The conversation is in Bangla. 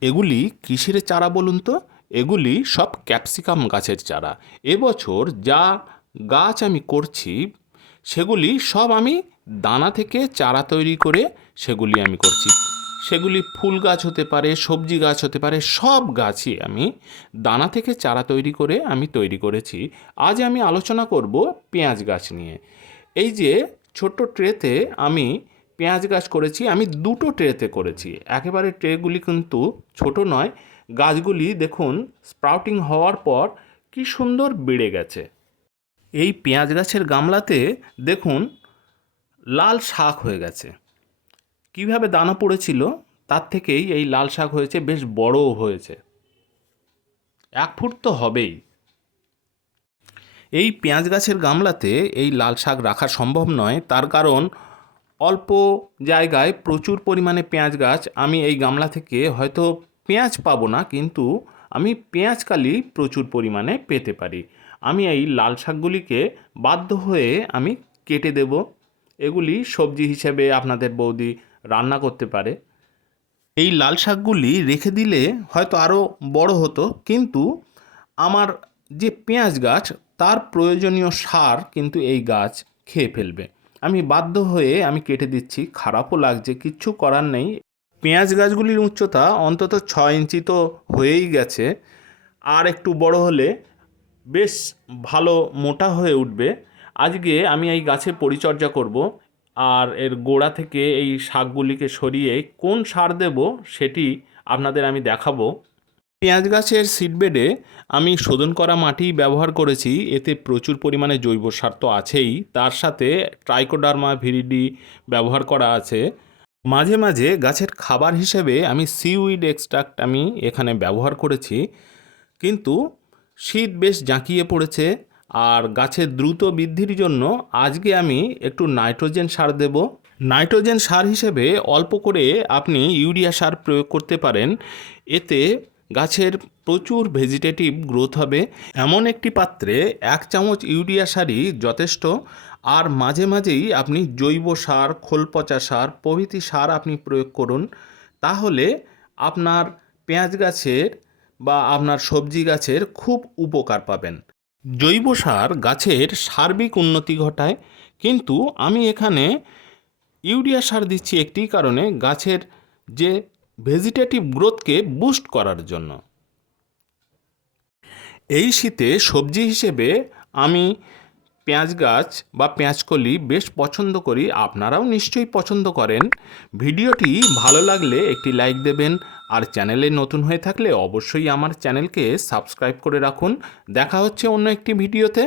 এগুলি কিসের চারা বলুন তো? এগুলি সব ক্যাপসিকাম গাছের চারা। এবছর যা গাছ আমি করছি, সেগুলি সব আমি দানা থেকে চারা তৈরি করে সেগুলি আমি করছি। সেগুলি ফুল গাছ হতে পারে, সবজি গাছ হতে পারে, সব গাছই আমি দানা থেকে চারা তৈরি করে আমি তৈরি করেছি। আজ আমি আলোচনা করব পেঁয়াজ গাছ নিয়ে। এই যে ছোট্ট ট্রেতে আমি পেঁয়াজ গাছ করেছি, আমি দুটো ট্রেতে করেছি। একেবারে ট্রেগুলি কিন্তু ছোট নয়। গাছগুলি দেখুন, স্প্রাউটিং হওয়ার পর কি সুন্দর বেড়ে গেছে। এই পেঁয়াজ গাছের গামলাতে দেখুন, লাল শাক হয়ে গেছে। কীভাবে দানা পড়েছিল, তার থেকেই এই লাল শাক হয়েছে, বেশ বড়ও হয়েছে। এক ফুট তো হবেই। এই পেঁয়াজ গাছের গামলাতে এই লাল শাক রাখা সম্ভব নয়, তার কারণ অল্প জায়গায় প্রচুর পরিমাণে পেঁয়াজ গাছ, আমি এই গামলা থেকে হয়তো পেঁয়াজ পাবো না, কিন্তু আমি পেঁয়াজ কালি প্রচুর পরিমাণে পেতে পারি। আমি এই লাল শাকগুলিকে বাধ্য হয়ে আমি কেটে দেব। এগুলি সবজি হিসেবে আপনাদের বৌদি রান্না করতে পারে। এই লাল শাকগুলি রেখে দিলে হয়তো আরও বড় হতো, কিন্তু আমার যে পেঁয়াজ গাছ, তার প্রয়োজনীয় সার কিন্তু এই গাছ খেয়ে ফেলবে। আমি বাধ্য হয়ে আমি কেটে দিচ্ছি। খারাপও লাগছে, কিচ্ছু করার নেই। পেঁয়াজ গাছগুলির উচ্চতা অন্তত ছ ইঞ্চি তো হয়েই গেছে। আর একটু বড় হলে বেশ ভালো মোটা হয়ে উঠবে। আজকে আমি এই গাছের পরিচর্যা করব আর এর গোড়া থেকে এই শাকগুলিকে সরিয়ে কোন সার দেব সেটি আপনাদের আমি দেখাবো। পেঁয়াজ গাছের সিডবেডে আমি শোধন করা মাটি ব্যবহার করেছি, এতে প্রচুর পরিমাণে জৈব সার তো আছেই, তার সাথে ট্রাইকোডার্মা ভিরিডি ব্যবহার করা আছে। মাঝে মাঝে গাছের খাবার হিসেবে আমি সিউইড এক্সট্রাক্ট আমি এখানে ব্যবহার করেছি, কিন্তু শীত বেশ জাঁকিয়ে পড়েছে, আর গাছের দ্রুত বৃদ্ধির জন্য আজকে আমি একটু নাইট্রোজেন সার দেব। নাইট্রোজেন সার হিসেবে অল্প করে আপনি ইউরিয়া সার প্রয়োগ করতে পারেন, এতে গাছের প্রচুর ভেজিটেটিভ গ্রোথ হবে। এমন একটি পাত্রে এক চামচ ইউরিয়া সারই যথেষ্ট। আর মাঝে মাঝেই আপনি জৈব সার, খোলপচা সার, প্রভৃতি সার আপনি প্রয়োগ করুন। তাহলে আপনার পেঁয়াজ গাছের বা আপনার সবজি গাছের খুব উপকার পাবেন। জৈব সার গাছের সার্বিক উন্নতি ঘটায়। কিন্তু আমি এখানে ইউরিয়া সার দিচ্ছি একটি কারণে। গাছের যে ভেজিটেটিভ গ্রোথকে বুস্ট করার জন্য। এই শীতে সবজি হিসেবে আমি পেঁয়াজ গাছ বা পেঁয়াজকলি বেশ পছন্দ করি, আপনারাও নিশ্চয়ই পছন্দ করেন। ভিডিওটি ভালো লাগলে একটি লাইক দেবেন, আর চ্যানেলে নতুন হয়ে থাকলে অবশ্যই আমার চ্যানেলকে সাবস্ক্রাইব করে রাখুন। দেখা হচ্ছে অন্য একটি ভিডিওতে।